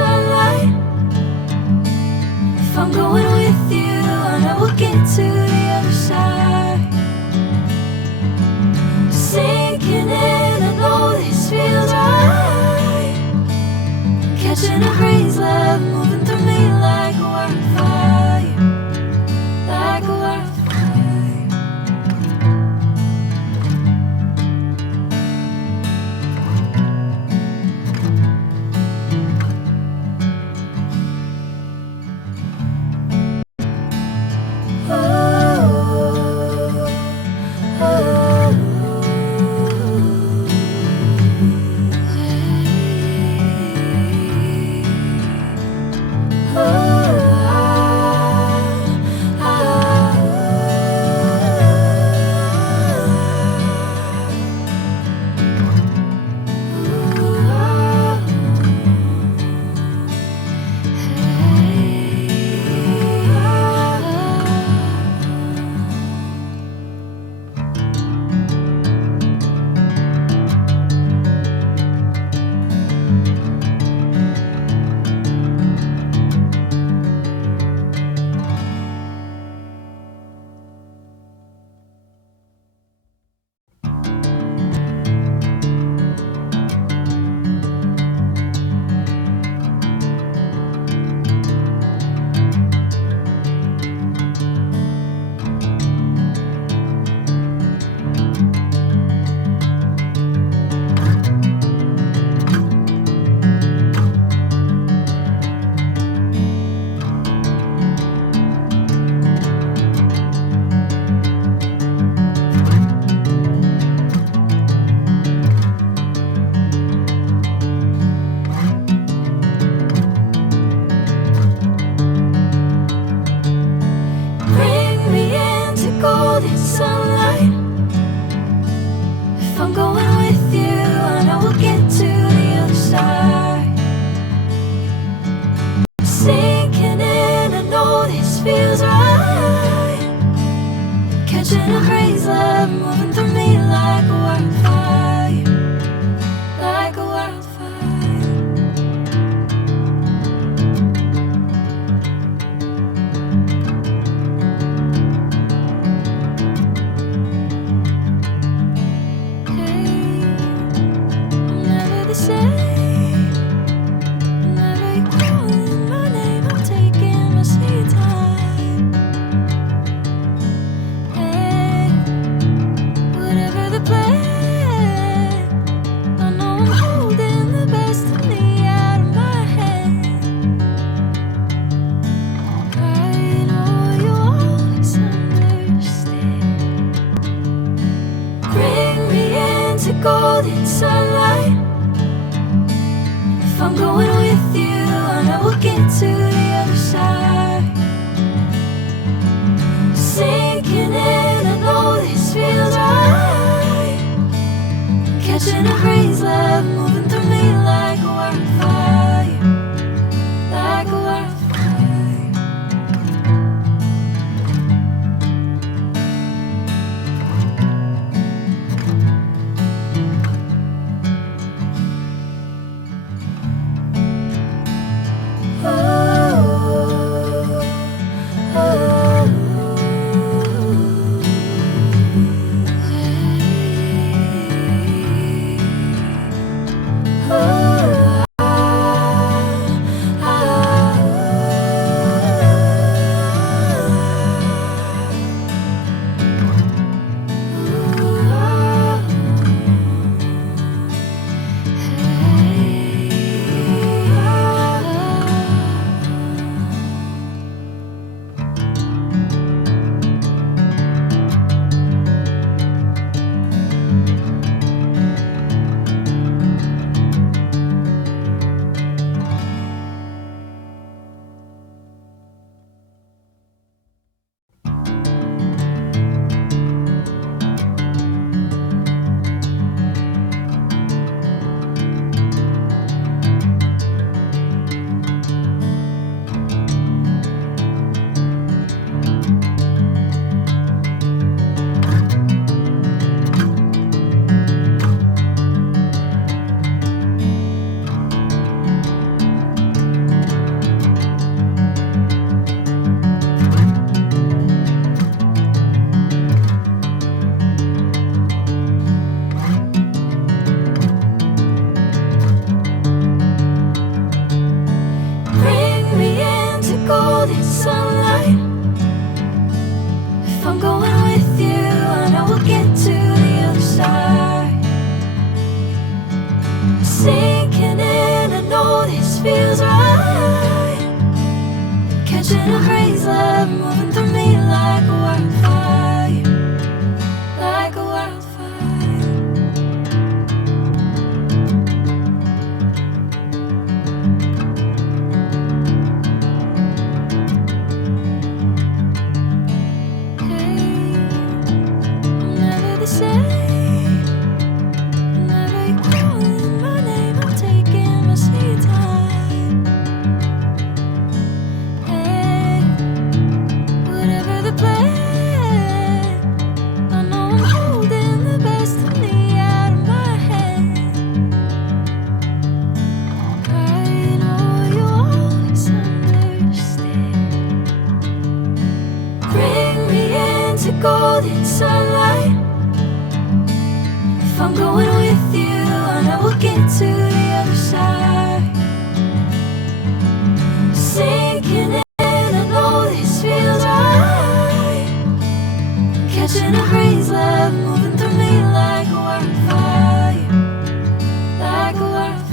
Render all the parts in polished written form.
sunlight. If I'm going with you, I know we'll get to the other side. Sinking in, I know this feels right. Catching a breeze, love moving through me like a wildfire, like a wildfire. Golden sunlight. If I'm going with you, I know we'll get to the other side. Sinking in, I know this feels right. Catching a breeze, love moving through me like a wildfire, like a wildfire. golden sunlight. If I'm going with you, I know we'll get to the other side. Sinking in, I know this feels right. Catching a crazy love moving through me like a wildfire, like a wildfire. Hey, I'm never the same. Whenever you're calling my name, I'm taking my sweet time. Hey, whatever the plan, I know I'm holding the best of me out of my hand. I know you always understand. Bring me into golden sunlight. If I'm going with you, I know we'll get to the other side. Sinking in, I know this feels right. Catching a crazy love moving through me like a wildfire, like a wildfire.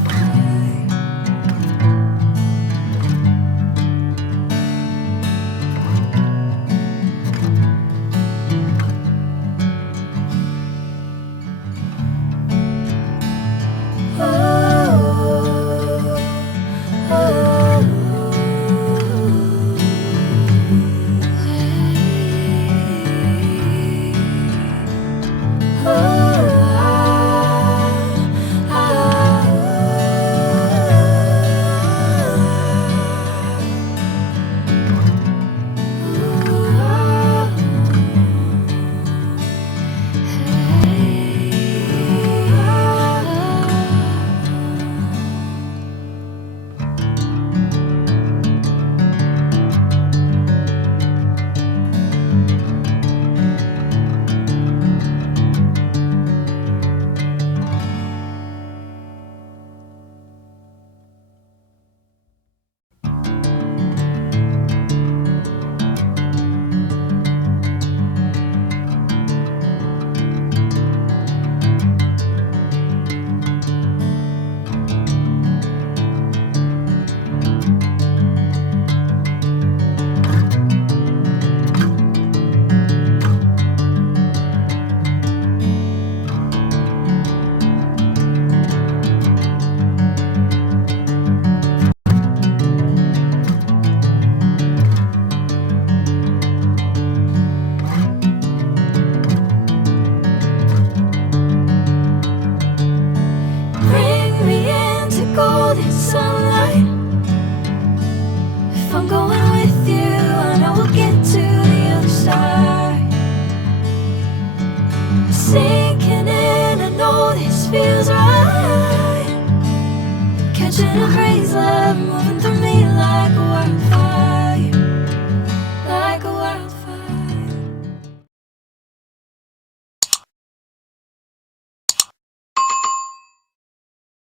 Bring me into golden sunlight. If I'm going with you, I know we'll get to the other side. Sinking in, I know this feels right. Catching a crazy love moving through me like a wildfire.